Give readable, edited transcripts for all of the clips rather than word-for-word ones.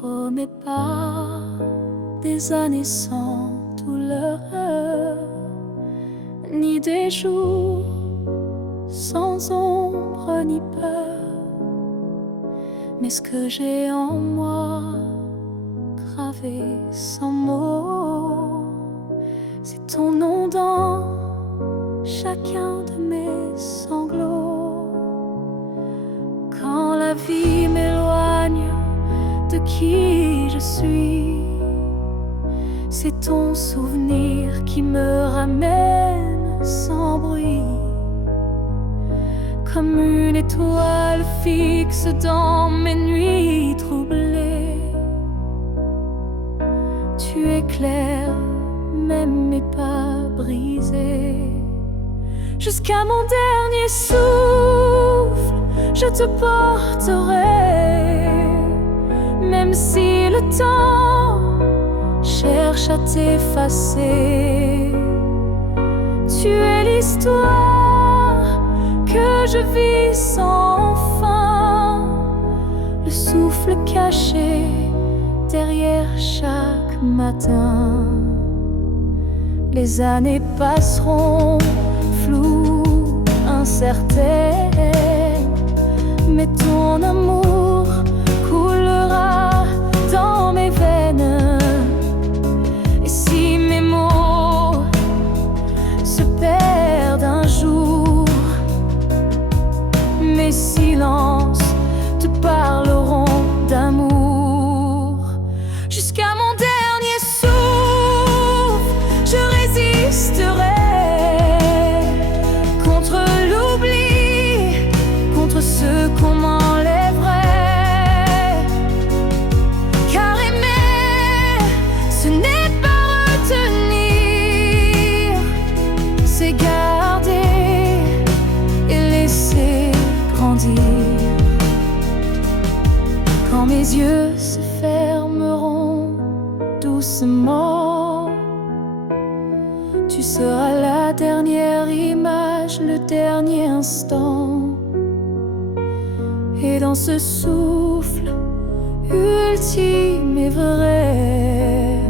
promets pas des années sans douleur, ni des jours sans ombre ni peur. Mais ce que j'ai en moi, gravé sans mots, c'est ton nom dans chacun de mes sanglots. Quand la vie m'éloigne de qui je suis, c'est ton souvenir qui me ramène sans bruit. Comme une étoile fixe dans mes nuits troublées, tu éclaires même mes pas brisés. Jusqu'à mon dernier souffle, je te porterai, même si le temps cherche à t'effacer. Tu es l'histoire que je vis sans fin, le souffle caché derrière chaque matin. Les années passeront floues, incertaines, mais ton amour coulera dans mes veines. Et si mes mots se perdent un jour, mes silences te parleront d'amour. Jusqu'à mon dernier souffle, je résisterai contre l'oubli, contre ce qu'on m'enlèverait. Car aimer, ce n'est pas retenir, c'est garder et laisser grandir. Quand mes yeux se fermeront doucement, tu seras la dernière image, le dernier instant. Et dans ce souffle ultime et vrai,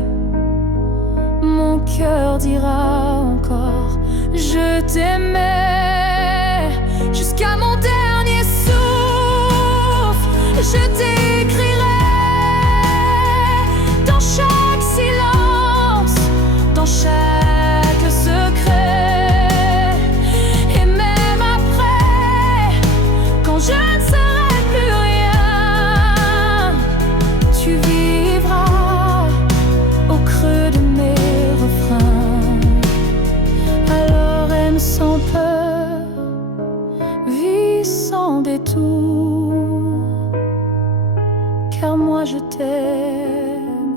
mon cœur dira encore je t'aimais. Jusqu'à mon dernier souffle, je t'écrirai dans chaque silence, dans chaque secret. Et même après, quand je ne serai plus rien, tu vivras au creux de mes refrains. Alors aime sans peur, vis sans détour, car moi je t'aime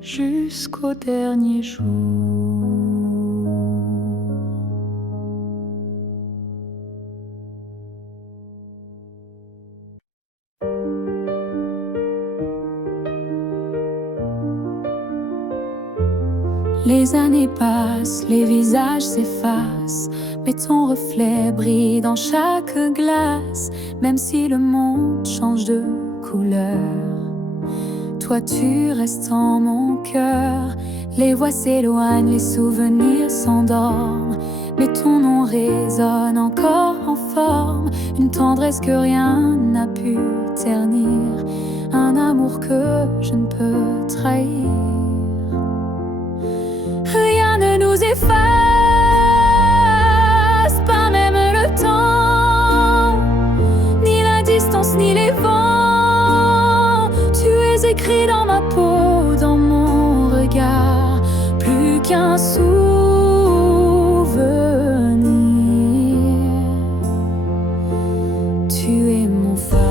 jusqu'au dernier jour. Les années passent, les visages s'effacent, mais ton reflet brille dans chaque glace. Même si le monde change de couleur, toi tu restes en mon cœur. Les voix s'éloignent, les souvenirs s'endorment, mais ton nom résonne encore en forme. Une tendresse que rien n'a pu ternir, un amour que je ne peux trahir. Rien ne nous efface, pas même le temps, ni la distance, ni les vents. Tu es écrit dans ma peau, dans mon regard, plus qu'un souvenir. Tu es mon phare.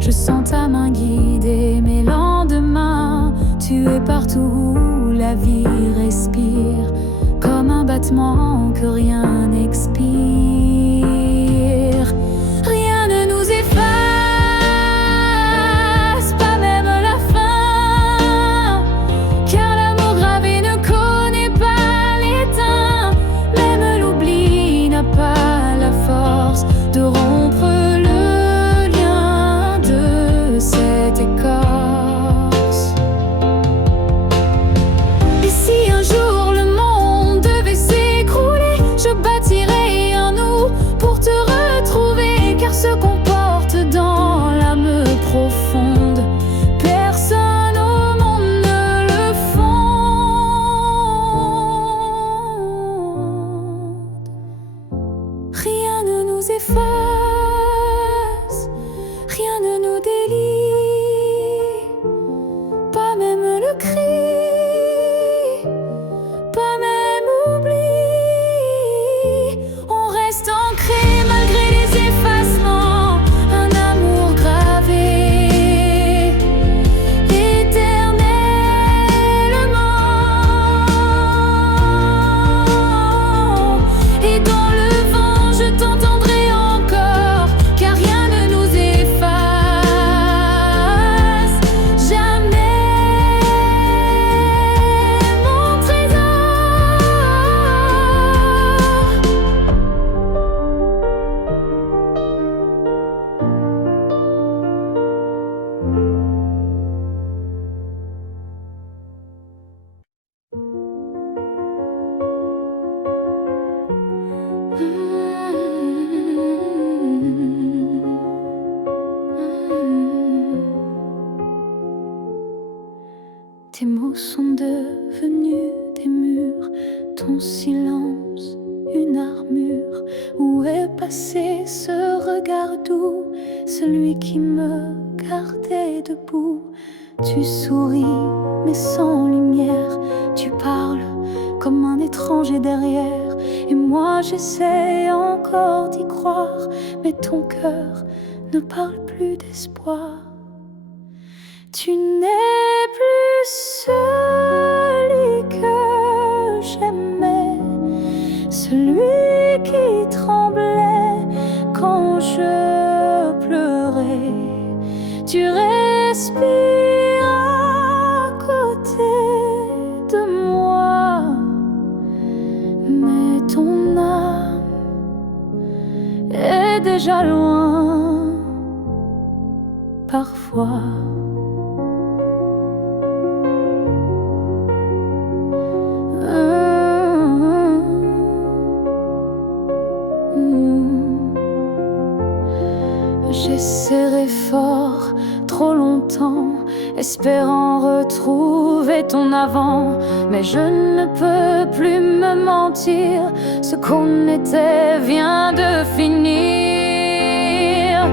Je sens ta main guider mes lendemains. Tu es partout où la vie respire, comme un battement que rien n'expire. Rien ne nous efface, Tes mots sont devenus des murs, ton silence une armure. Où est passé ce regard doux, celui qui me gardait debout? Tu souris mais sans lumière, tu parles comme un étranger derrière. Et moi j'essaie encore d'y croire, mais ton cœur ne parle plus d'espoir. Tu n'es plus celui que j'aimais, celui qui tremblait quand je pleurais. Tu respires à côté de moi, mais ton âme est déjà loin parfois. J'ai serré fort trop longtemps, espérant retrouver ton avant. Mais je ne peux plus me mentir, ce qu'on était vient de finir.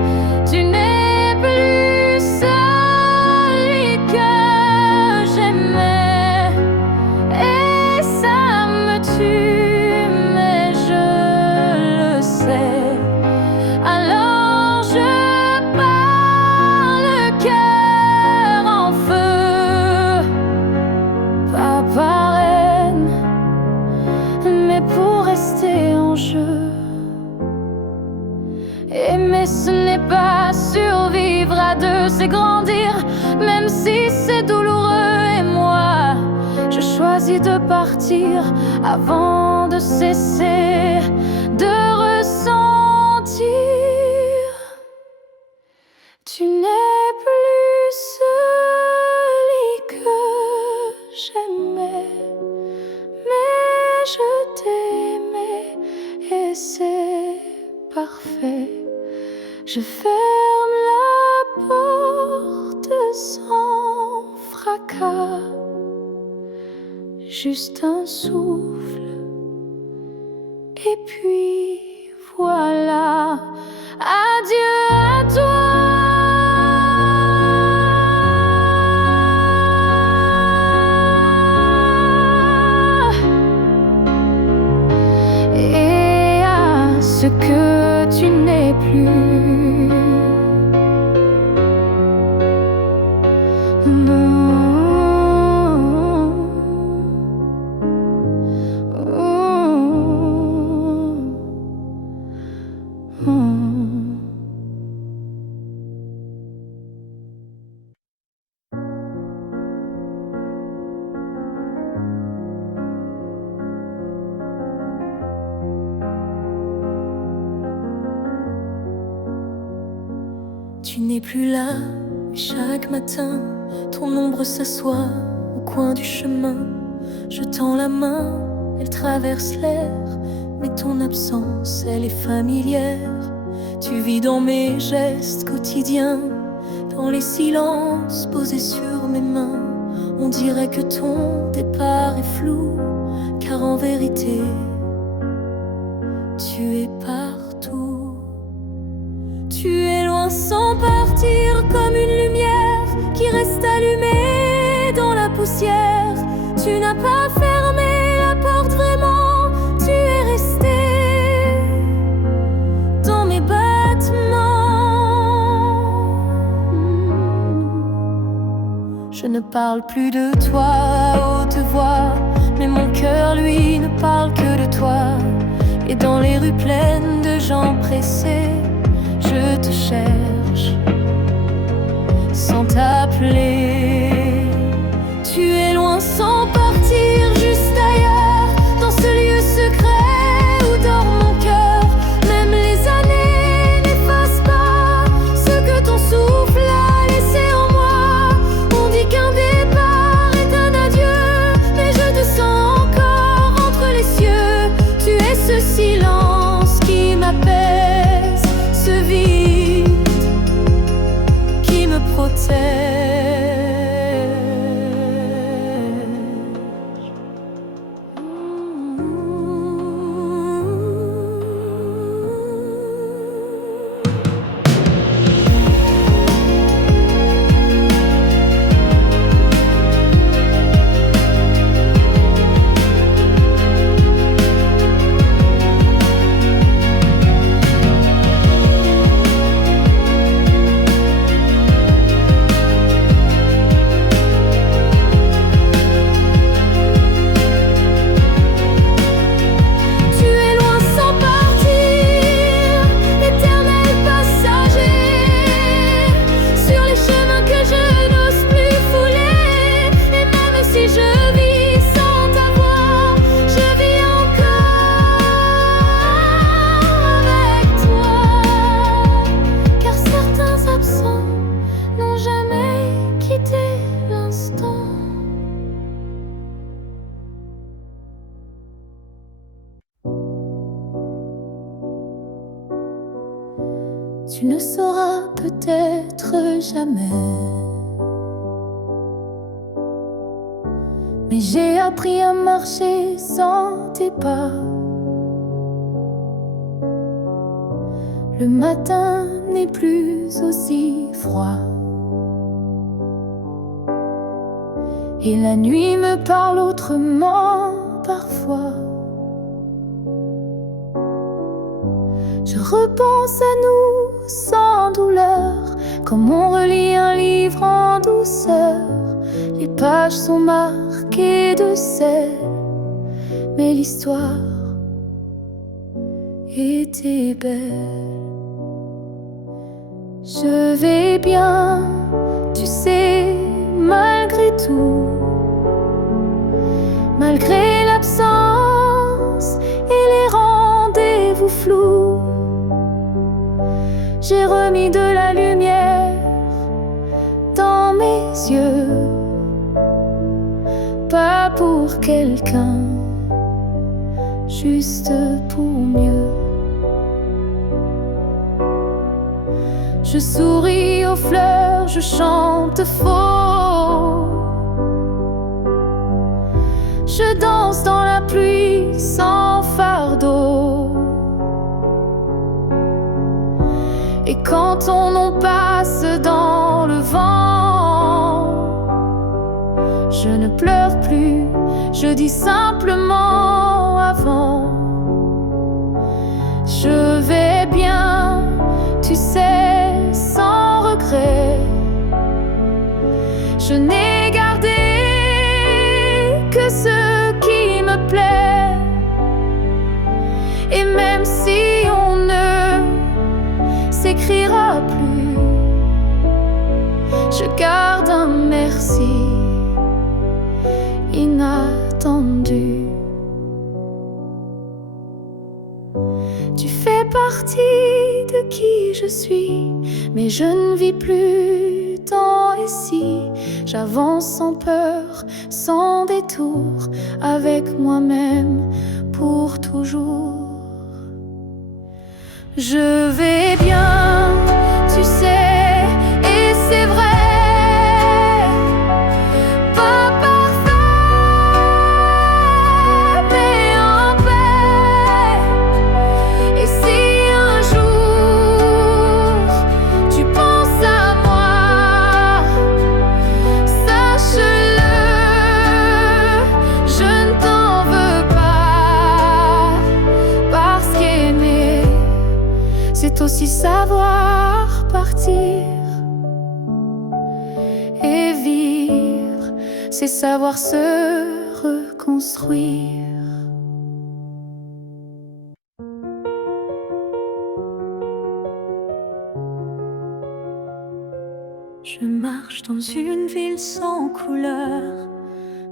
Tu n'es plus celui que j'aimais, et ça me tue, mais je le sais. Alors je pars le cœur en feu, pas par haine, mais pour rester en jeu. Aimer ce n'est pas survivre à deux, c'est grandir, même si c'est douloureux. Et moi, je choisis de partir avant de cesser de ressentir. Tu n'es plus celui que j'aimais, mais je t'aimais et c'est parfait. Je ferme la porte sans fracas, juste un souffle et puis voilà. Adieu à toi. Et à ce que tu n'es plus. Tu n'es plus là, mais chaque matin, ton ombre s'assoit au coin du chemin. Je tends la main, elle traverse l'air, mais ton absence, elle est familière. Tu vis dans mes gestes quotidiens, dans les silences posés sur mes mains. On dirait que ton départ est flou, car en vérité, tu es partout. Tu es loin sans partir, comme une lumière qui reste allumée dans la poussière. Tu n'as pas fermé la porte vraiment, tu es resté dans mes battements. Je ne parle plus de toi à haute voix, mais mon cœur lui ne parle que de toi. Et dans les rues pleines de gens pressés, je te cherche sans t'appeler. Tu es loin sans partir, juste ailleurs, dans ce lieu secret où dort mon cœur. Même les années n'effacent pas ce que ton souffle a laissé en moi. On dit qu'un départ est un adieu, mais je te sens encore entre les cieux. Tu es ce silence qui m'apaise, ce vide qui me protège. tu ne sauras peut-être jamais. Mais j'ai appris à marcher sans tes pas. Le matin n'est plus aussi froid. Et la nuit me parle autrement parfois. Je repense à nous sans douleur, comme on relit un livre en douceur. Les pages sont marquées de sel, mais l'histoire était belle. Je vais bien, tu sais, malgré tout, malgré l'absence et les rendez-vous flous. J'ai remis de la lumière dans mes yeux, pas pour quelqu'un, juste pour mieux. Je souris aux fleurs, je chante faux. Je danse dans la pluie sans fardeau. Et quand on en passe dans le vent, je ne pleure plus, je dis simplement avant. Je vais bien, tu sais, sans regret. Je n'ai gardé que ce qui me plaît. Et même si on ne s'écrira plus, je garde un merci inattendu. Tu fais partie de qui je suis, mais je ne vis plus tant ici. J'avance sans peur, sans détour, avec moi-même pour toujours. Je vais bien, tu sais, et c'est vrai. Pas parfait, mais en paix. Et si un jour tu penses à moi, sache-le, je ne t'en veux pas. Parce qu'aimer, c'est aussi savoir partir. Et vivre, c'est savoir se reconstruire. Je marche dans une ville sans couleur,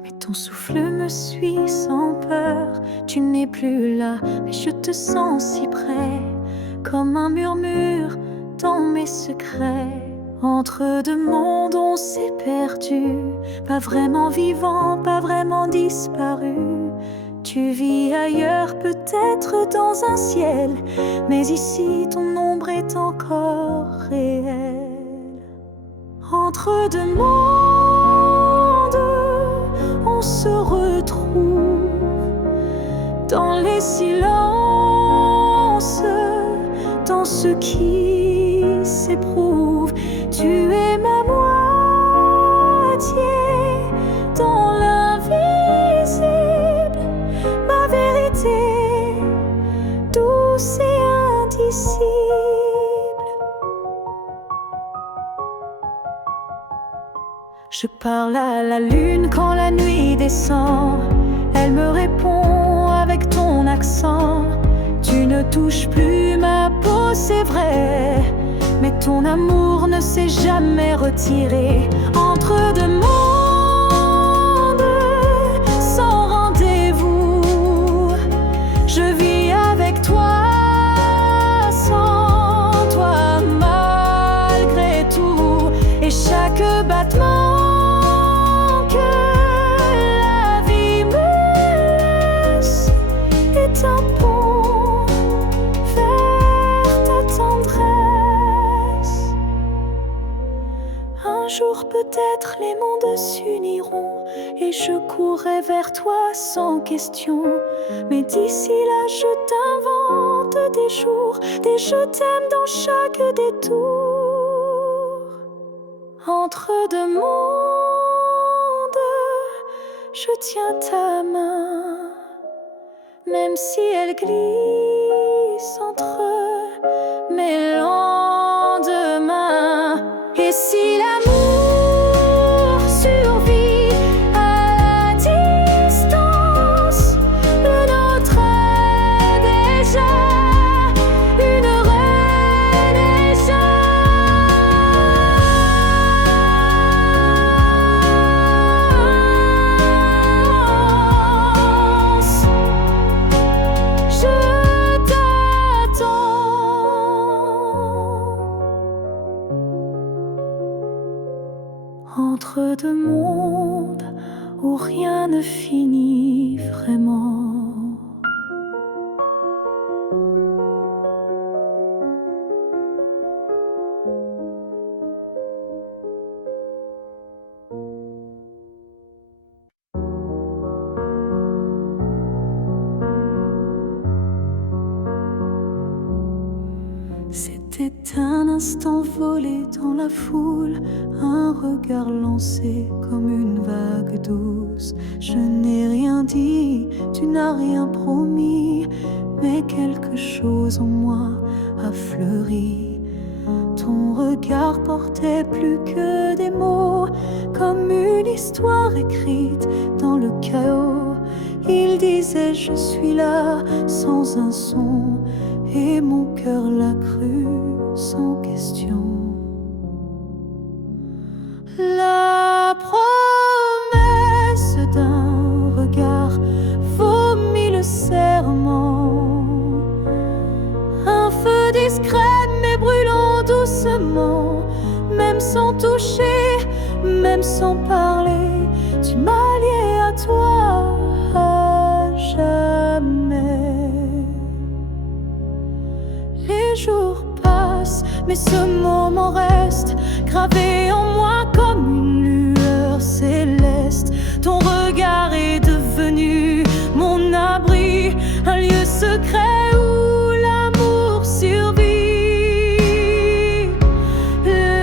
mais ton souffle me suit sans peur. Tu n'es plus là, mais je te sens si près, comme un murmure dans mes secrets. Entre deux mondes on s'est perdu, pas vraiment vivant, pas vraiment disparu. Tu vis ailleurs, peut-être dans un ciel, mais ici ton ombre est encore réelle. Entre deux mondes on se retrouve dans les silences, dans ce qui s'éprouve. Tu es ma moitié dans l'invisible, ma vérité douce et indicible. Je parle à la lune quand la nuit descend, elle me répond avec ton accent. Tu ne touches plus ma peau, c'est vrai, mais ton amour ne s'est jamais retiré. Entre deux mondes sans rendez-vous, je vis avec toi, sans toi, malgré tout. Et chaque battement que la vie me laisse est un pont vers ta tendresse. peut-être les mondes s'uniront et je courrai vers toi sans question. Mais d'ici là, je t'invente des jours, des je t'aime dans chaque détour. Entre deux mondes, je tiens ta main, même si elle glisse entre mes lendemains. Et si l'amour survit à la distance, le nôtre est déjà une renaissance. Je t'attends. Entre deux mondes où rien ne finit vraiment. C'était un instant volé dans la foule, un regard lancé comme une vague douce. Je n'ai rien dit, tu n'as rien promis, mais quelque chose en moi a fleuri. Ton regard portait plus que des mots, comme une histoire écrite dans le chaos. Il disait je suis là sans un son, et mon cœur l'a cru sans question. La promesse d'un regard vomit le serment, un feu discret mais brûlant doucement. Même sans toucher, même sans parler, tu m'as lié à toi à jamais. Les jours passent, mais ce moment reste gravé en moi comme une lueur céleste. Ton regard est devenu mon abri, un lieu secret où l'amour survit.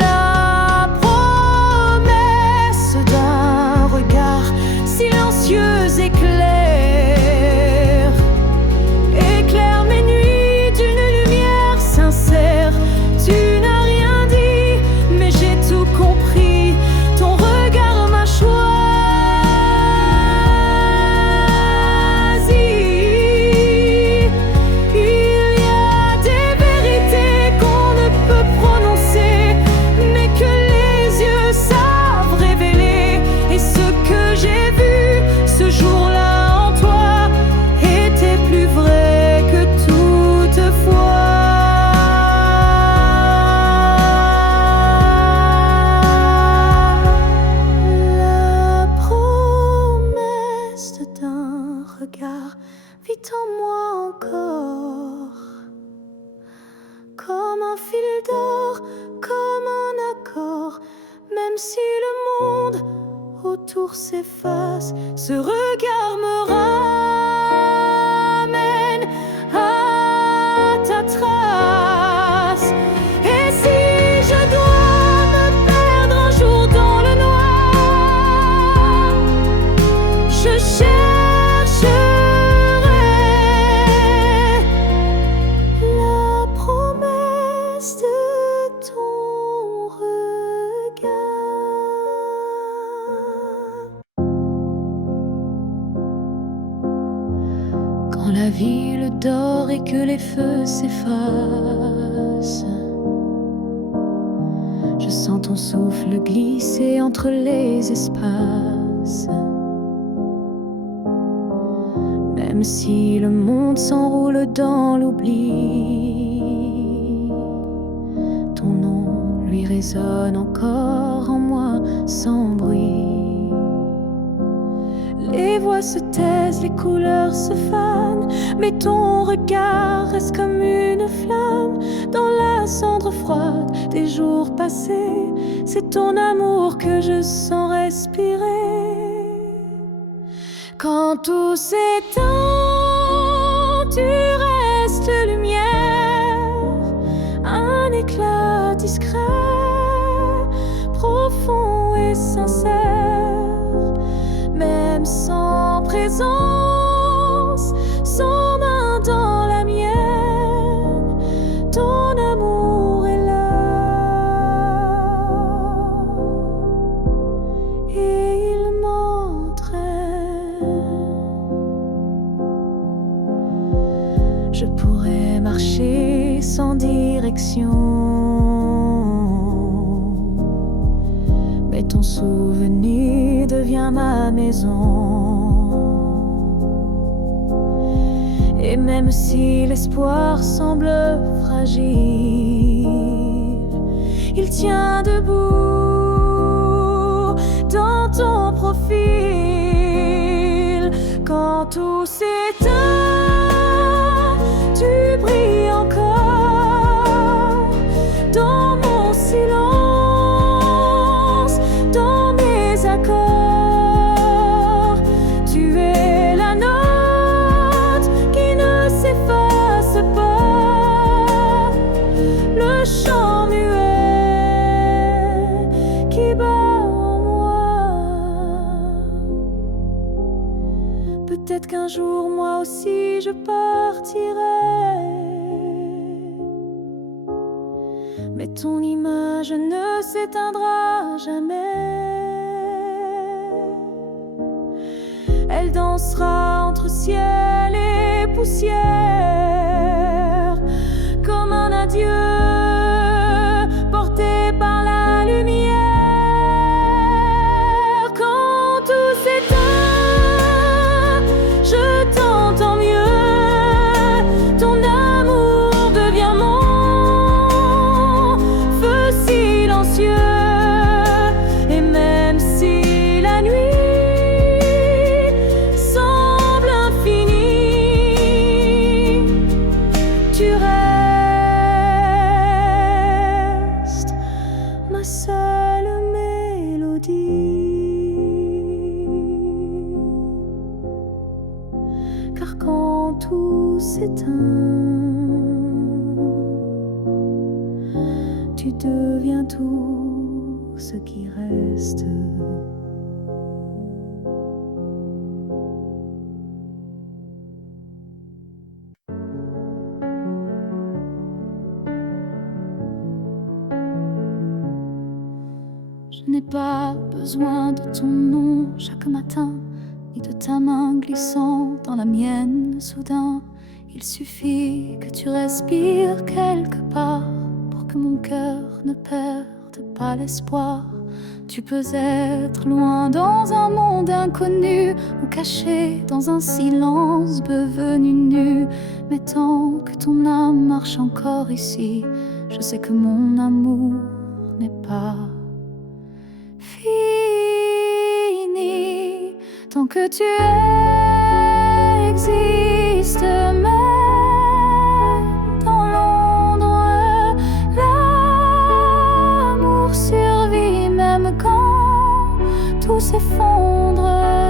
La promesse d'un regard silencieux éclaire mes nuits d'une lumière sincère. Tu n'as rien dit, mais j'ai tout compris. Ton regard m'a choisi. Il y a des vérités qu'on ne peut prononcer, mais que les yeux savent révéler. Et ce que j'ai vu ce jour-là en toi était plus vrai que toutefois. La promesse d'un regard vit en moi encore, comme un fil d'or, comme un accord. Même si le monde autour s'efface, ce regard me ramène à ta trace. Et si je dois me perdre un jour dans le noir, je chercherai la promesse de ton regard. Quand la ville dort et que les feux s'effacent, je sens ton souffle glisser entre les espaces. Même si le monde s'enroule dans l'oubli, ton nom lui résonne encore en moi sans bruit. Les voix se taisent, les couleurs se fanent, mais ton regard reste comme une flamme dans la cendre froide des jours passés. C'est ton amour que je sens respirer. Quand tout s'éteint, tu restes lumière, un éclat discret, profond et sincère. Même sans présence, sans main dans la mienne, ton amour est là et il m'entraîne. Je pourrais marcher sans direction, mais ton souvenir devient ma maison. Et même si l'espoir semble fragile, il tient debout dans ton profil. Quand tout s'éteint, tu brilles encore dans mon silence, dans mes accords. Tu es la note qui ne s'efface pas, le chant muet qui bat en moi. Peut-être qu'un jour moi aussi je partirai, mais ton image ne s'éteindra jamais. Elle dansera entre ciel et poussière, comme un adieu porté par la lumière. Quand tout s'éteint, je t'entends mieux, ton amour devient mon feu silencieux. Et même si la nuit semble infinie, tu restes ma seule mélodie. Car quand tout s'éteint, tu deviens tout ce qui reste. Je n'ai pas besoin de ton nom chaque matin, ni de ta main glissant dans la mienne soudain. Il suffit que tu respires quelque part pour que mon cœur ne perde pas l'espoir. Tu peux être loin dans un monde inconnu, ou caché dans un silence devenu nu. Mais tant que ton âme marche encore ici, je sais que mon amour n'est pas fini. Tant que tu existes, même dans l'ombre, l'amour survit. Même quand tout s'effondre,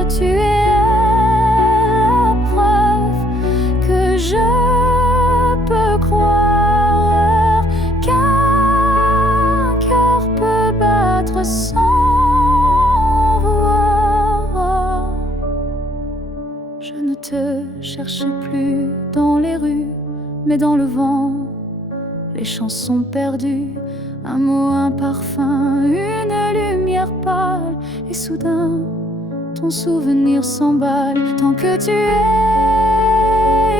tu es la preuve que je peux croire qu'un cœur peut battre sans voir. Je ne te cherche plus dans les rues, mais dans le vent, les chansons perdues. Un mot, un parfum, une lumière pâle, et soudain, ton souvenir s'emballe. Tant que tu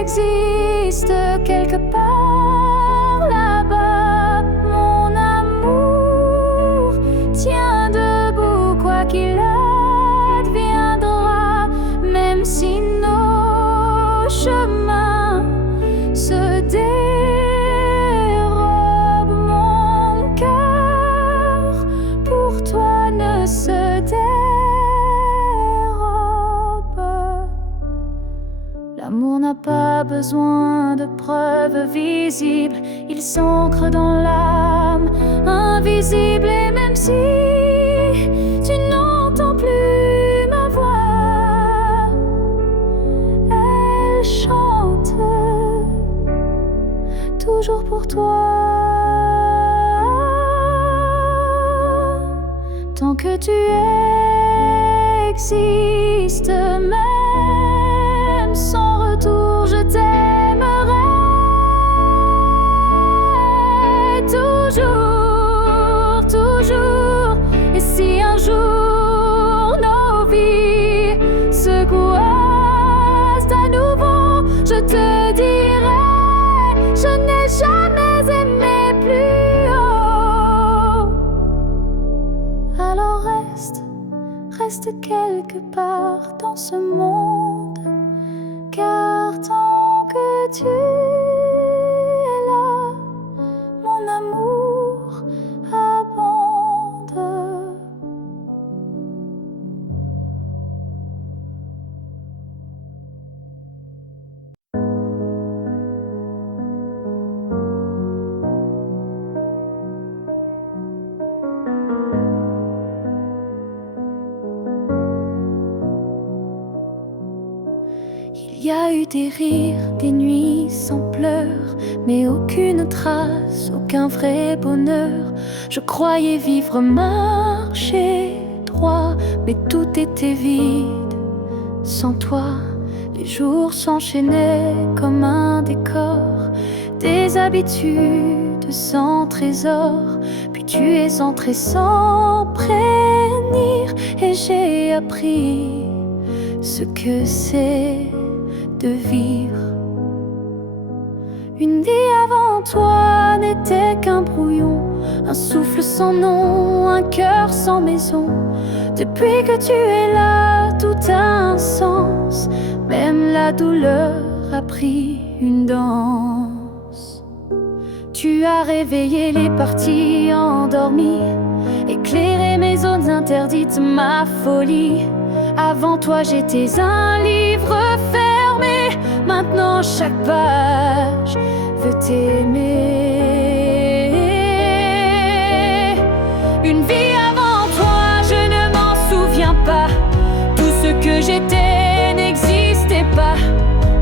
existes quelque part là-bas, mon amour tient debout, quoi qu'il adviendra. Même si nos chemins se dérobent, mon cœur pour toi ne se dérobe. besoin de preuves visibles, il s'ancre dans l'âme invisible. Et même si tu n'entends plus ma voix, elle chante toujours pour toi. Tant que tu existes, même sans retour, je t'aimerai toujours, toujours. Et si un jour nos vies se coincent à nouveau, je te dirai, je n'ai jamais aimé plus haut. Alors reste quelque part dans ce monde, car tant que tu es là, mon amour abonde. Il y a eu des rires, des nuits sans pleurs, mais aucune trace, aucun vrai bonheur. Je croyais vivre, marcher droit, mais tout était vide. Sans toi, les jours s'enchaînaient comme un décor, des habitudes sans trésor. Puis tu es entré sans prévenir, et j'ai appris ce que c'est de vivre. Une vie avant toi n'était qu'un brouillon, un souffle sans nom, un cœur sans maison. Depuis que tu es là, tout a un sens, même la douleur a pris une danse. Tu as réveillé les parties endormies, éclairé mes zones interdites, ma folie. Avant toi j'étais un livre fermé, maintenant chaque page veut t'aimer. Une vie avant toi, je ne m'en souviens pas. Tout ce que j'étais n'existait pas.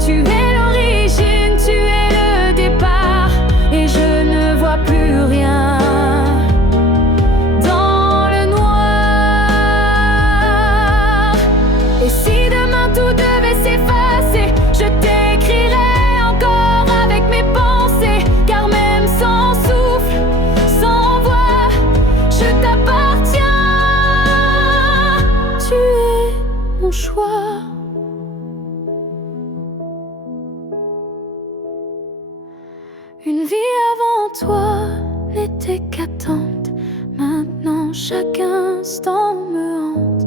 Tu es l'origine, tu es le départ, et je ne vois plus rien dans le noir. Et si demain tout devait s'effacer, je t'écrirai encore avec mes pensées, car même sans souffle, sans voix, je t'appartiens. Tu es mon choix. Une vie avant toi n'était qu'attente, maintenant chaque instant me hante.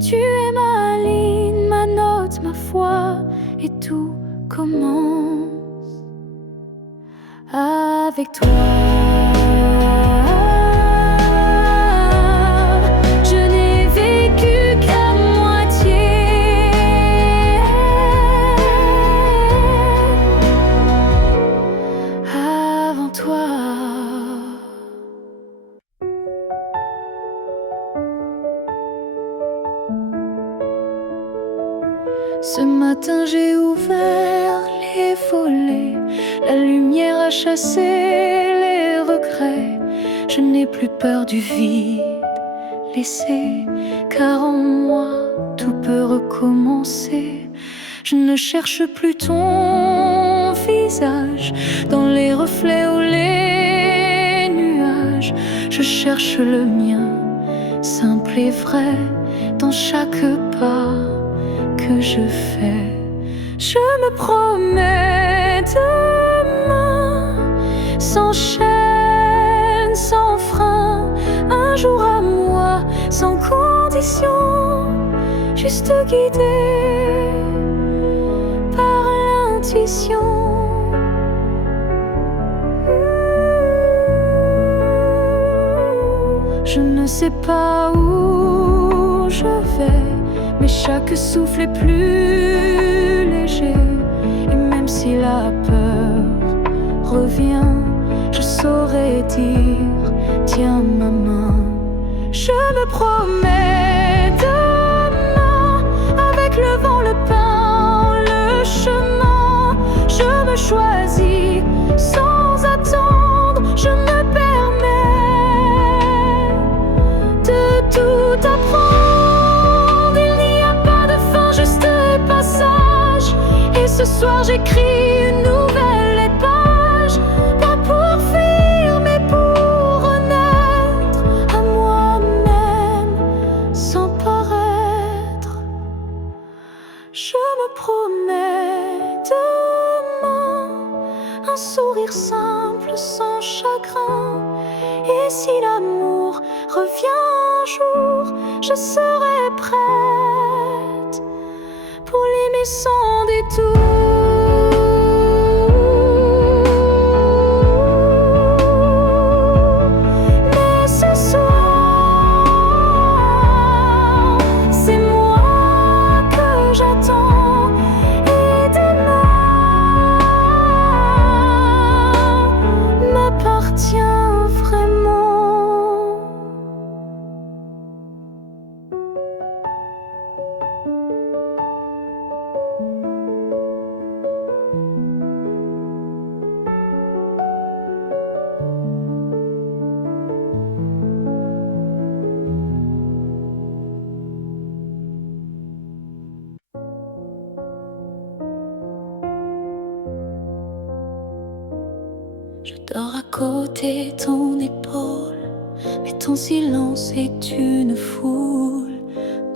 Tu es ma ligne, ma note, ma foi, et tout commence avec toi. Je n'ai vécu qu'à moitié. Avant toi. Ce matin j'ai ouvert les volets, la lumière a chassé les regrets. Je n'ai plus peur du vide laissé, car en moi tout peut recommencer. Je ne cherche plus ton visage dans les reflets ou les nuages. Je cherche le mien, simple et vrai, dans chaque pas que je fais. Je me promets demain, sans chaîne, sans frein, un jour à moi, sans condition, juste guidé par l'intuition. Je ne sais pas où je vais, mais chaque souffle est plus léger. Et même même si la peur revient, je saurais dire, tiens ma main. Je me promets demain, avec le vent, le pain, le chemin. Je me choisis sans attendre, je me permets de tout apprendre. Il n'y a pas de fin, juste passage. Et ce soir j'écris une nouvelle page, pas pour fuir mais pour renaître à moi-même sans paraître. Je me promets demain un sourire simple sans chagrin. Et si l'amour revient un jour, je serai prête pour l'aimer sans détour. Mais ce soir, c'est moi que j'attends. Et demain m'appartient vraiment. Je dors à côté ton épaule, mais ton silence est une foule.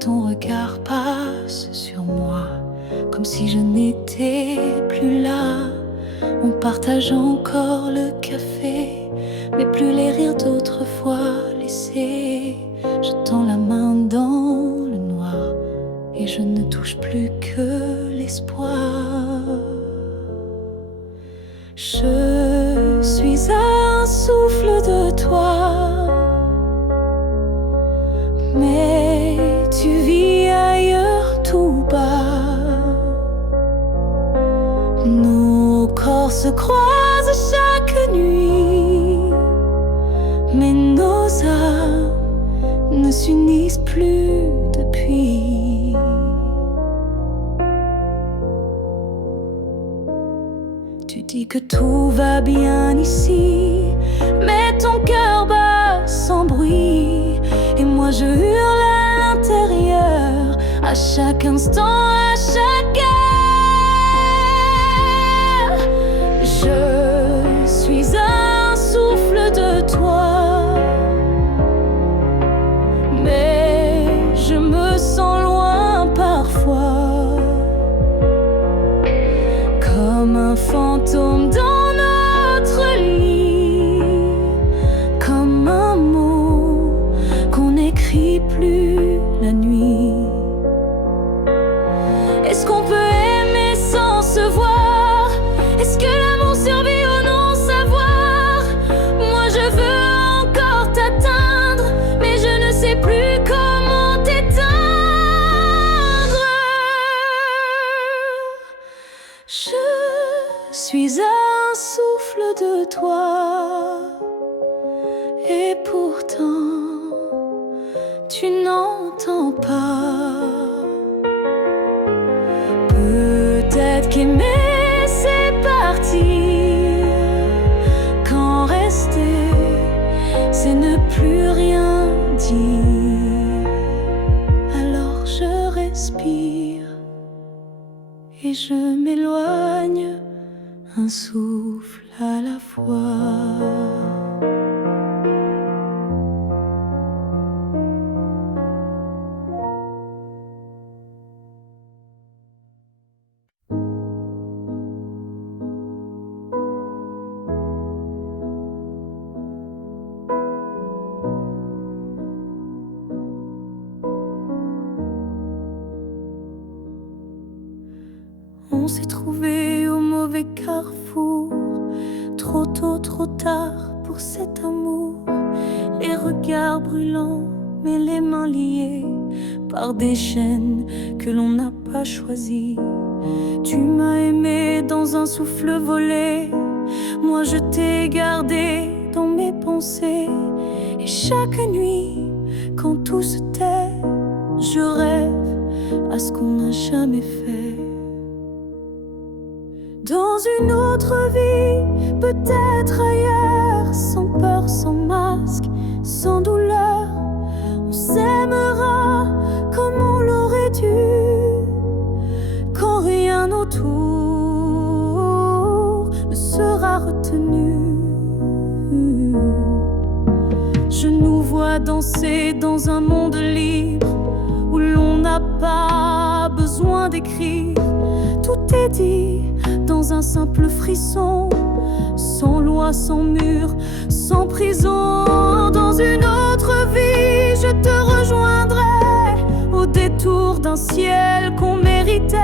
Ton regard passe sur moi, comme si je n'étais plus là. On partage encore le café, mais plus les rires d'autrefois laissés. Je tends la main dans le noir, et je ne touche plus que l'espoir. Je suis un souffle de toi, mais tu vis ailleurs tout bas. Nos corps se croisent chaque nuit, mais nos âmes ne s'unissent plus depuis. Tu dis que tout va bien ici, mais ton cœur bat sans bruit. Et moi je hurle à l'intérieur, à chaque instant, à chaque heure. Je suis un souffle de toi, mais je me sens loin parfois, comme un fantôme dans notre lit, comme un mot qu'on n'écrit plus la nuit. Est-ce qu'on peut aimer sans se voir? Est-ce que l'amour survit au non-savoir? Moi je veux encore t'atteindre, mais je ne sais plus comment t'éteindre. Je suis un souffle de toi, et pourtant tu n'entends pas. Peut-être qu'aimer c'est partir, quand rester c'est ne plus rien dire. Alors je respire et je m'éloigne, un souffle à la fois. On s'est trouvé au mauvais carrefour, trop tôt, trop tard pour cet amour. Les regards brûlants, mais les mains liées par des chaînes que l'on n'a pas choisies. Tu m'as aimé dans un souffle volé, moi je t'ai gardé dans mes pensées. Et chaque nuit, quand tout se tait, je rêve à ce qu'on n'a jamais fait. Dans une autre vie, peut-être ailleurs, sans peur, sans masque, sans douleur, on s'aimera comme on l'aurait dû, quand rien autour ne sera retenu. Je nous vois danser dans un monde libre, où l'on n'a pas besoin d'écrire. Tout est dit dans un simple frisson, sans loi, sans mur, sans prison. Dans une autre vie, je te rejoindrai au détour d'un ciel qu'on méritait.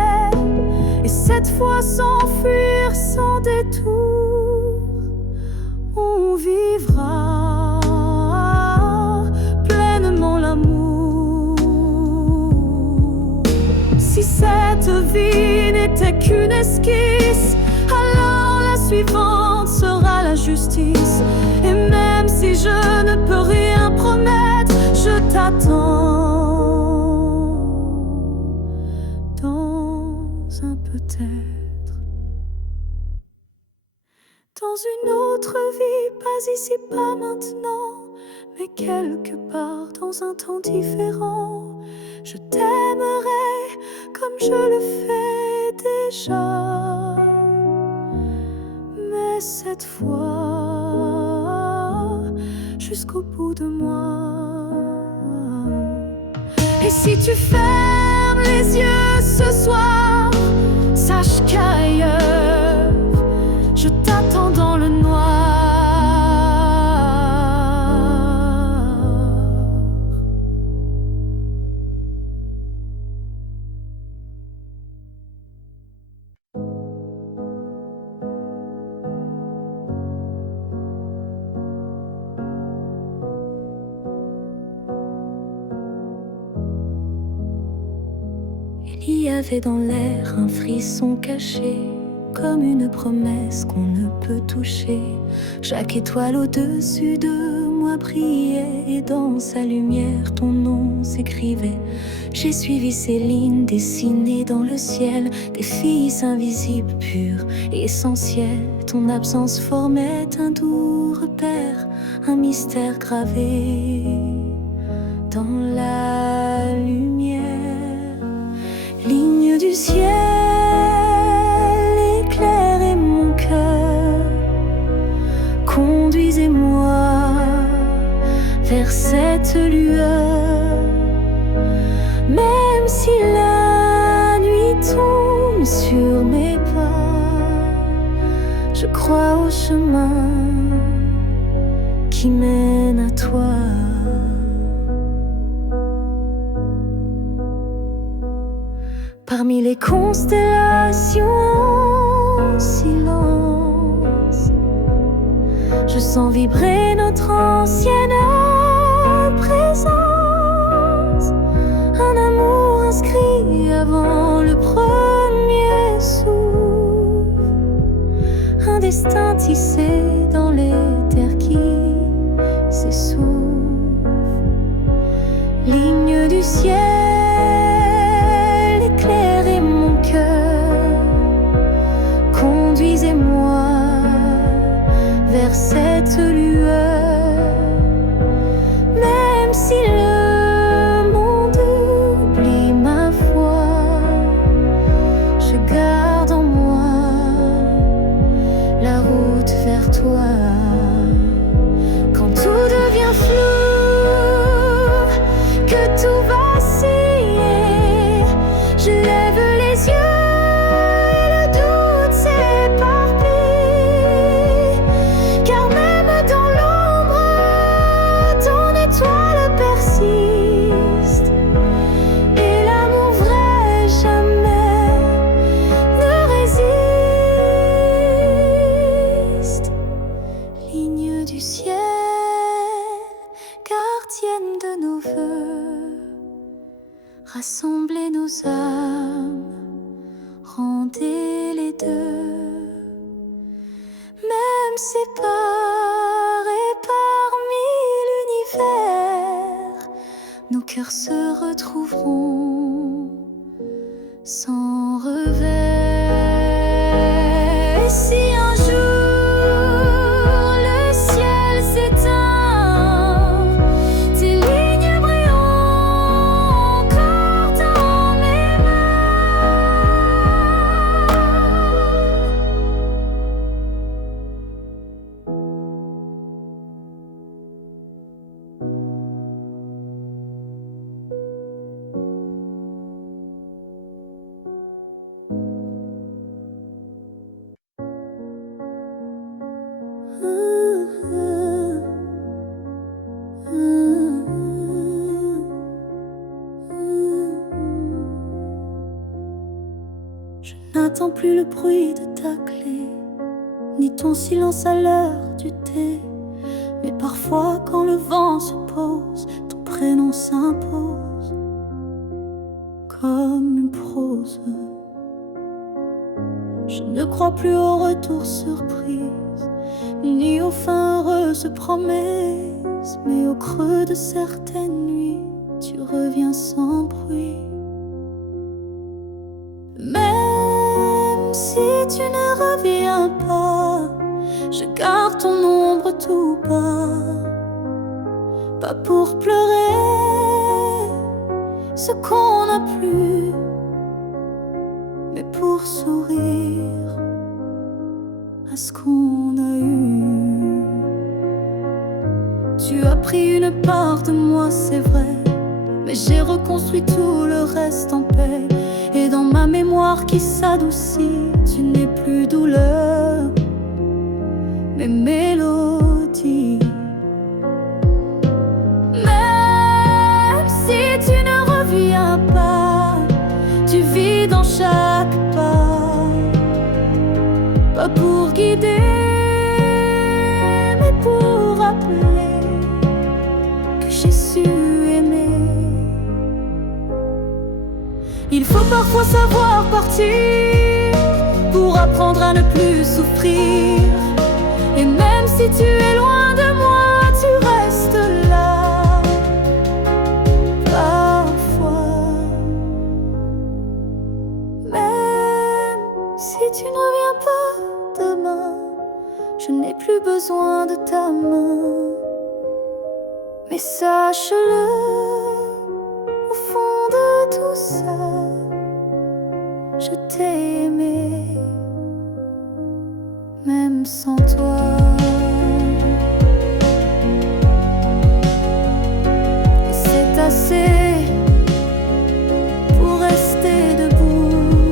Et cette fois sans fuir, sans détour, on vivra pleinement l'amour. Si cette vie n'était qu'une esquisse, alors la suivante sera la justice. Et même si je ne peux rien promettre, je t'attends dans un peut-être. Dans une autre vie, pas ici, pas maintenant, mais quelque part dans un temps différent, je t'aimerai comme je le fais déjà. Mais cette fois, jusqu'au bout de moi. Et si tu fermes les yeux ce soir, sache qu'ailleurs, je t'attends dans le noir. Il y avait dans l'air un frisson caché, comme une promesse qu'on ne peut toucher. Chaque étoile au-dessus de moi brillait, et dans sa lumière ton nom s'écrivait. J'ai suivi ces lignes dessinées dans le ciel, des filles invisibles, pures et essentielles. Ton absence formait un doux repère, un mystère gravé dans la lumière. Ligne du ciel, éclairez mon cœur, conduisez-moi vers cette lueur. Même si la nuit tombe sur mes pas, je crois au chemin qui mène à toi. Parmi les constellations en silence, je sens vibrer notre ancienne présence. Un amour inscrit avant le premier souffle, un destin tissé dans les terres qui s'essoufflent. Ligne du ciel, éclairez mon cœur, conduisez-moi vers cette lueur. Même si le monde oublie ma foi, je garde en moi la route vers toi. Quand tout devient flou, que tout vacille, je lève les yeux et le doute s'éparpille. Car même dans l'ombre, ton étoile persiste. Et l'amour vrai jamais ne résiste. Ligne du ciel, gardienne de nos vœux, rassembler nos âmes, affronter les deux. Même séparés parmi l'univers, nos cœurs se retrouveront sans revers. Et si un jour le ciel s'éteint, tes lignes brilleront encore dans mes mains. Je n'attends plus le bruit de ta clé, ni ton silence à l'heure du thé. Mais parfois quand le vent se pose, ton prénom s'impose comme une prose. Je ne crois plus au retour surprise, ni aux fins heureuses promesses. Mais au creux de certaines nuits, tu reviens sans bruit. Même si tu ne reviens pas, je garde ton ombre tout bas. Pas pour pleurer ce qu'on n'a plus, mais pour sourire à ce qu'on a eu. Tu as pris une part de moi, c'est vrai, mais j'ai reconstruit tout le reste en paix. Et dans ma mémoire qui s'adoucit, tu n'es plus douleur, mais mélodie. Même si tu ne reviens pas, tu vis dans chaque pas. Pas pour guider, mais pour rappeler que j'ai su aimer. Il faut parfois savoir partir pour apprendre à ne plus souffrir. Et même si tu es loin de moi, tu restes là. Parfois, même si tu ne reviens pas demain, je n'ai plus besoin de ta main. Mais sache-le, au fond de tout ça, je t'ai aimé, même sans toi. Et c'est assez pour rester debout,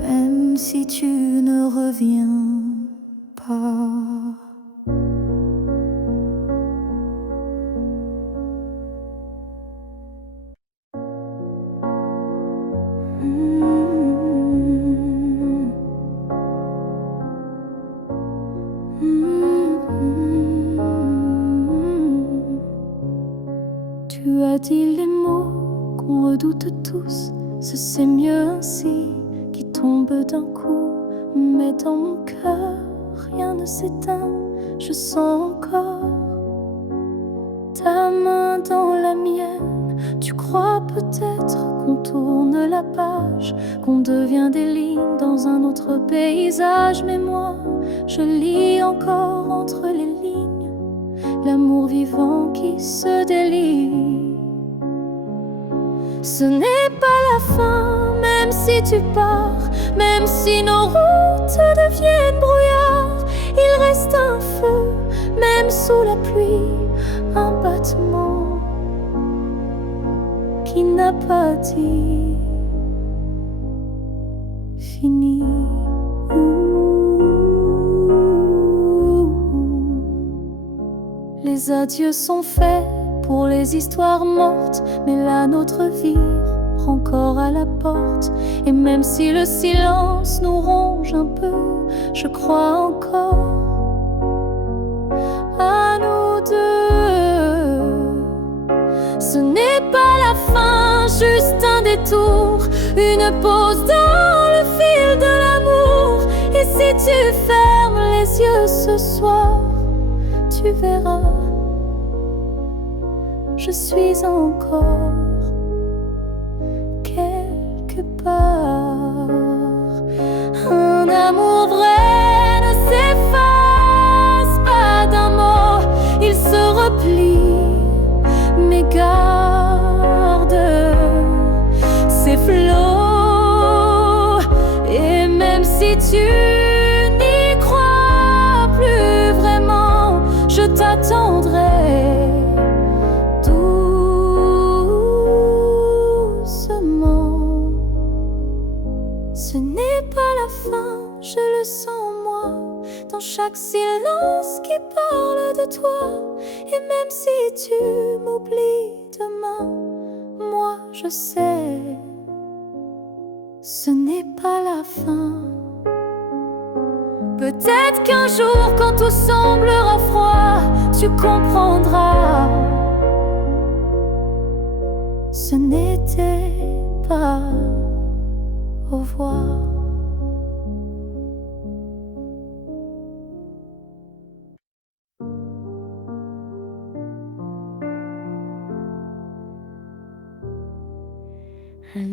même si tu ne reviens pas. Tu as dit les mots qu'on redoute tous, c'est mieux ainsi, qui tombent d'un coup. Mais dans mon cœur, rien ne s'éteint, je sens encore ta main dans la mienne. Tu crois peut-être qu'on tourne la page, qu'on devient des lignes dans un autre paysage. Mais moi, je lis encore entre les lignes l'amour vivant qui se délie. Ce n'est pas la fin, même si tu pars, même si nos routes deviennent brouillard. Il reste un feu, même sous la pluie, un battement qui n'a pas dit fini. Les adieux sont faits pour les histoires mortes, mais la nôtre vire prend corps à la porte. Et même si le silence nous ronge un peu, je crois encore à nous deux. Ce n'est pas la fin, juste un détour, une pause dans le fil de l'amour. Et si tu fermes les yeux ce soir, tu verras, je suis encore quelque part. Un amour vrai ne s'efface pas d'un mot, il se replie, mais garde ses flots. Et même si tu n'y crois plus vraiment, je t'attendrai doucement. Ce n'est pas la fin, je le sens moi, dans chaque silence qui parle de toi. Et même si tu m'oublies demain, moi je sais, ce n'est pas la fin. Peut-être qu'un jour, quand tout semblera froid, tu comprendras, ce n'était pas au revoir.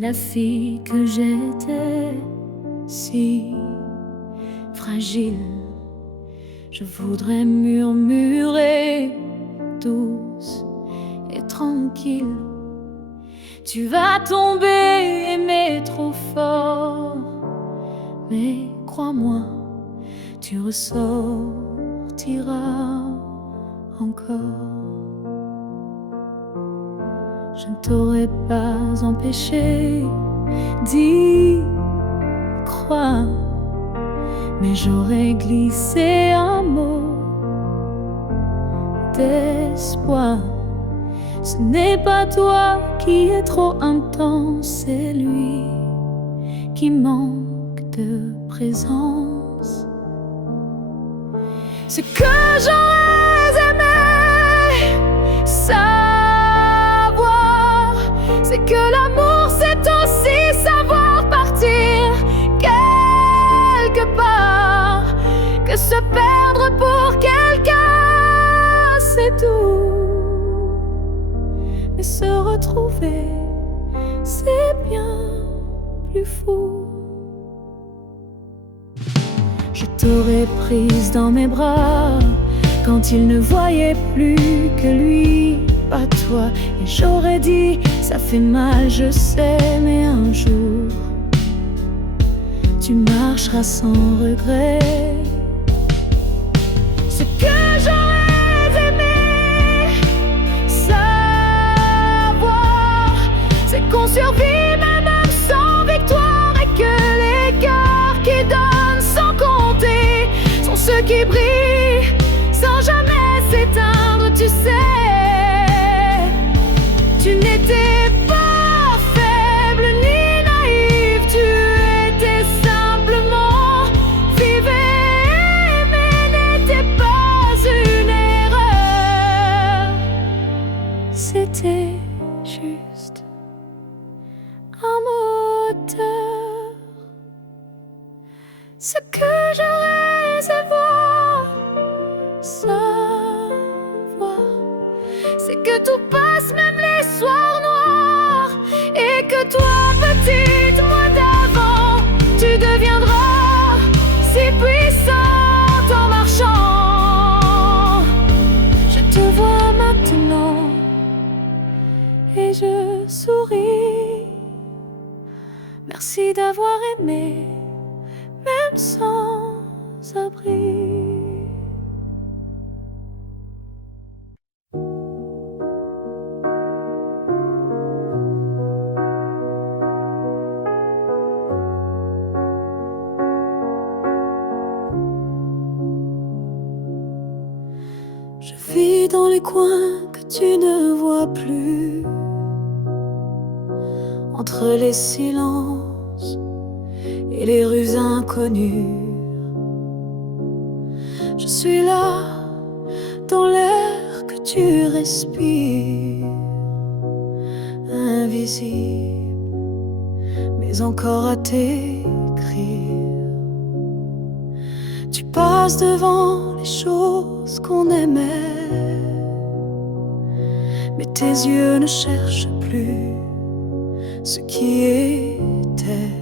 La fille que j'étais, si fragile, je voudrais murmurer douce et tranquille. Tu vas tomber, aimer trop fort, mais crois-moi, tu ressortiras encore. Je ne t'aurais pas empêché d'y croire, mais j'aurais glissé un mot d'espoir. Ce n'est pas toi qui es trop intense, c'est lui qui manque de présence. Ce que j'aurais aimé savoir, c'est que l'amour c'est aussi savoir partir quelque part, que se perdre pour quelqu'un c'est doux, mais se retrouver c'est bien plus fou. Je t'aurais prise dans mes bras quand il ne voyait plus que lui, pas toi. Et j'aurais dit, ça fait mal, je sais, mais un jour tu marcheras sans regret. Ce que j'aurais aimé savoir, c'est qu'on survit même sans victoire, et que les cœurs qui donnent sans compter sont ceux qui brillent sans jamais s'éteindre. Tu sais, tu n'étais pas faible ni naïve, tu étais simplement vivée, mais n'était pas une erreur. C'était juste un moteur. Ce que j'aurais savoir, c'est que tout passe, même les soirs noirs, et que toi, petite, moi d'avant, tu deviendras si puissante en marchant. Je te vois maintenant et je souris. Merci d'avoir aimé, même sans abri. Je vis dans les coins que tu ne vois plus, entre les silences et les rues inconnues. Je suis là, dans l'air que tu respires, invisible, mais encore à t'écrire. Tu passes devant les choses qu'on aimait, mais tes yeux ne cherchent plus ce qui était.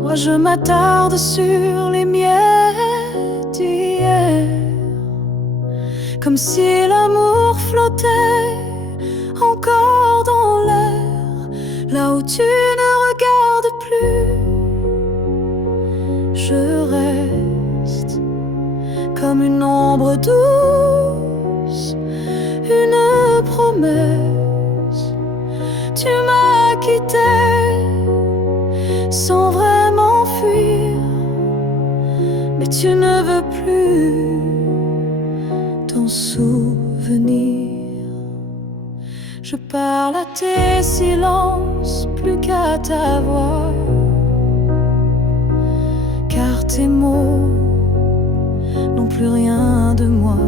Moi je m'attarde sur les miettes d'hier, comme si l'amour flottait encore dans l'air, là où tu ne regardes plus. Je reste comme une ombre douce, une promesse. Tu m'as quitté sans vraiment fuir, mais tu ne veux plus t'en souvenir. Je parle à tes silences plus qu'à ta voix, car tes mots n'ont plus rien de moi.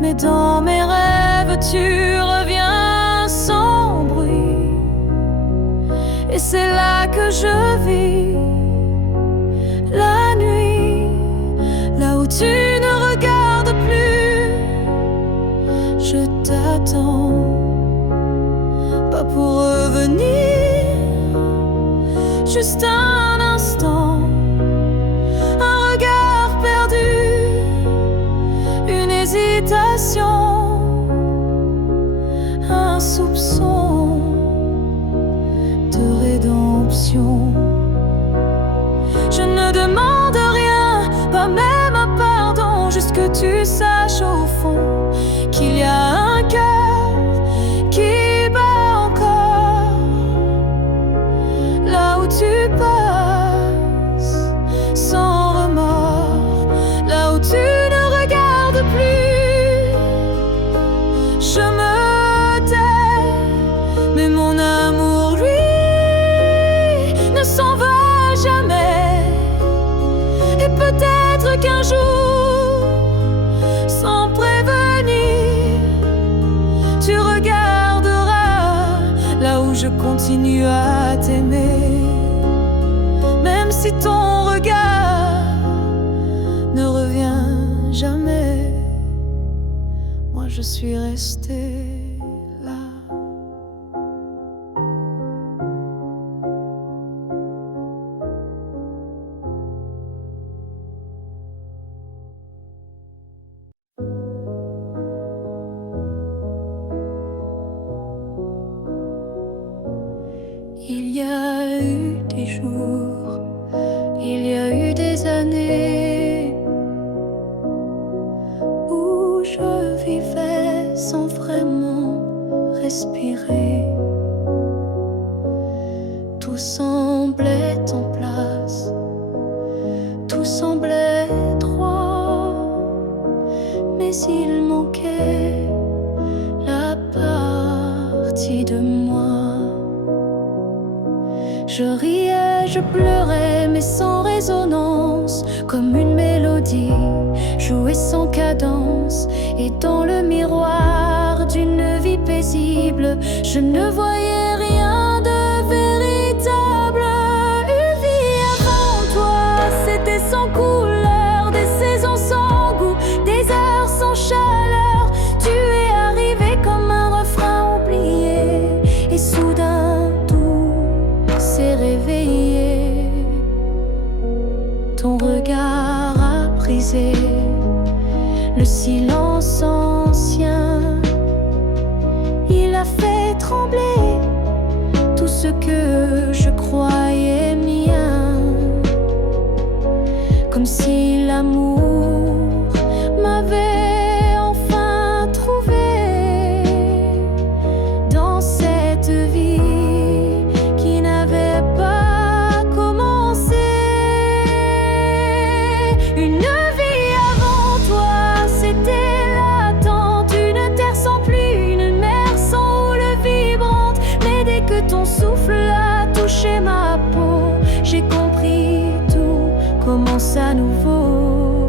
Mais dans mes rêves tu reviens sans bruit, et c'est là que je vis la nuit, là où tu ne regardes plus. Je t'attends, pas pour revenir, juste un instant, un regard perdu, une hésitation, un soupçon de rédemption. Je ne demande rien, pas même un pardon, juste que tu saches au fond qu'il y a un cœur qui bat encore là où tu passes sans remords, là où tu ne regardes plus. Je me tais, mais mon amour, lui, ne s'en va jamais. Et peut-être qu'un jour, sans prévenir, tu regarderas là où je continue à t'aimer, même si ton regard ne revient jamais. Moi je suis restée là. Il y a eu des jours, il y a eu des années où je vivais sans vraiment respirer. Tout semblait en place, tout semblait droit, mais il manquait la partie de moi. Je riais, je pleurais, mais sans résonance, comme une mélodie jouée sans cadence. Et dans le miroir d'une vie paisible, je ne voyais rien de véritable. Une vie avant toi, c'était sans couleur, des saisons sans goût, des heures sans chaleur. Tu es arrivé comme un refrain oublié, et soudain s'est réveillé. Ton regard a brisé le silence ancien. Il a fait trembler tout ce que je croyais mien, comme si l'amour m'avait enfin trouvé dans cette vie qui n'avait pas commencé. Une vie avant toi, c'était l'attente, une terre sans pluie, une mer sans houle vibrante. Mais dès que ton souffle a touché ma peau, j'ai compris, tout commence à nouveau.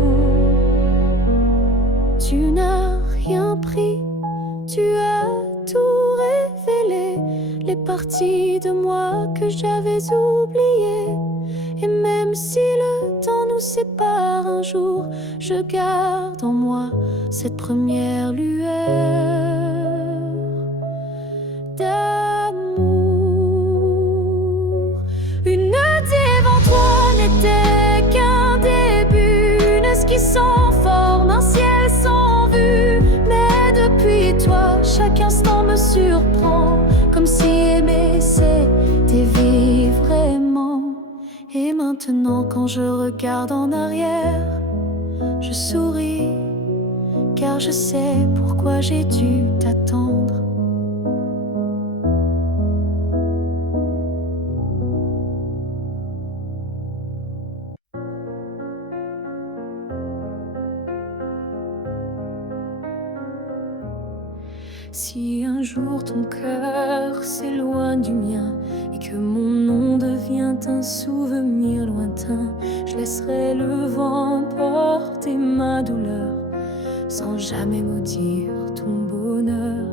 Tu n'as rien pris, tu as tout révélé. les parties de moi que j'avais oubliées. Et même si le temps nous sépare un jour, je garde en moi cette première lueur d'amour. Une devant toi n'était qu'un début, une esquisse sans forme, un ciel sans vue. Mais depuis toi, chaque instant me surprend, comme si aimer c'était vivre vraiment. Et maintenant quand je regarde en arrière, je souris, car je sais pourquoi j'ai dû t'attendre. Si un jour ton cœur s'éloigne du mien et que mon nom devient un souvenir lointain, je laisserai le vent porter ma douleur sans jamais maudire ton bonheur.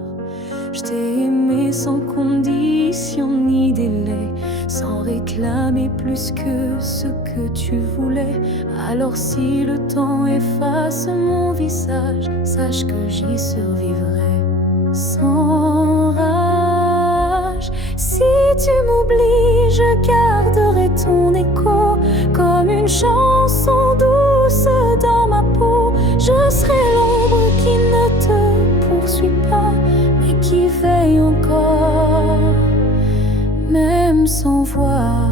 Je t'ai aimé sans condition ni délai, sans réclamer plus que ce que tu voulais. Alors si le temps efface mon visage, sache que j'y survivrai sans rage. Si tu m'oublies, je garderai ton écho comme une chanson douce dans ma peau. Je serai l'ombre qui ne te poursuit pas, mais qui veille encore, même sans voix.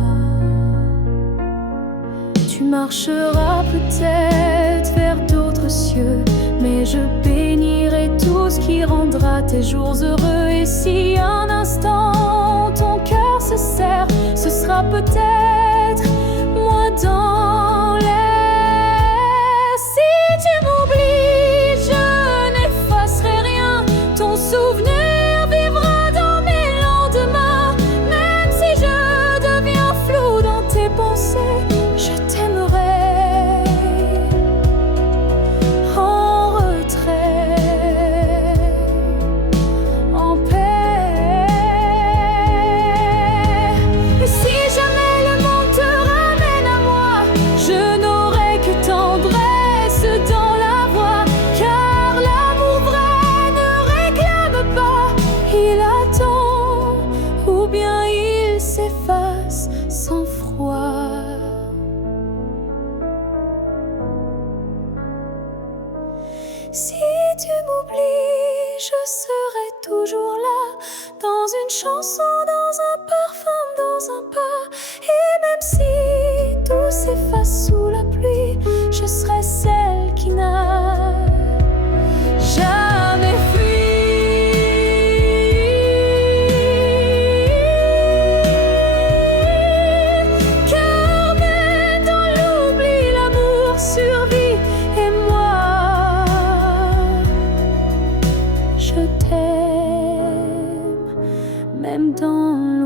Tu marcheras peut-être vers d'autres cieux, mais je bénirai tout ce qui rendra tes jours heureux. Et si un instant ton cœur se serre, ce sera peut-être moi dans l'air. Si tu m'oublies, je n'effacerai rien, ton souvenir vivra dans mes lendemains. Même si je deviens flou dans tes pensées, je t'aimerai en retrait, en paix. Et si jamais le monde te ramène à moi, je n'aurai que tendresse dans la voix, car l'amour vrai ne réclame pas, il attend, ou bien il s'efface sans froid. Si tu m'oublies, je serai toujours là, dans une chanson, dans un parfum, dans un pas. Et même si tout s'efface sous la pluie, je serai celle qui n'a jamais fui. Car même dans l'oubli, l'amour survit. Et moi, je t'aime, même dans